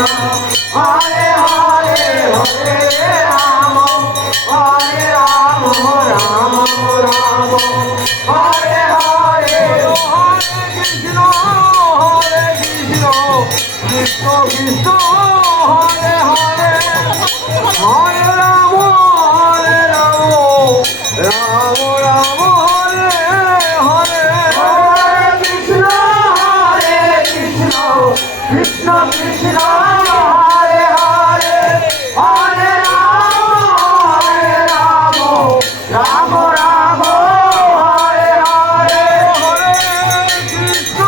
হরে হরে হরে রাম হরে রাম রাম রাম হরে হরে হরে কৃষ্ণ কৃষ্ণ কৃষ্ণ হরে হরে হরে রাম রাম রাম হরে হরে হরে কৃষ্ণ কৃষ্ণ কৃষ্ণ হরে হরে হরে রাম রাম রাম হরে হরে হরে কৃষ্ণ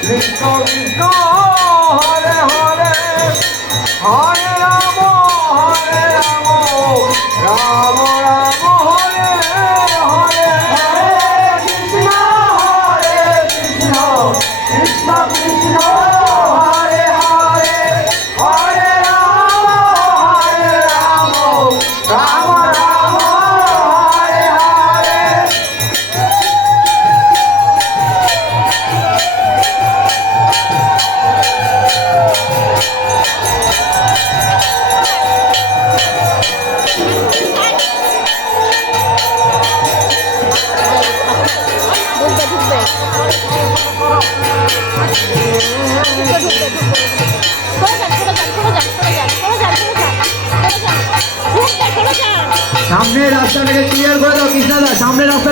কৃষ্ণ কৃষ্ণ হরে হরে হরে রাম রাম রাম হরে হরে হরে কৃষ্ণ কৃষ্ণ কৃষ্ণ হরে হরে হরে রাম রাম রাম হরে হরে সামনের রাস্তাটাকে ক্লিয়ার করে দাও কৃষ্ণদা, সামনের রাস্তা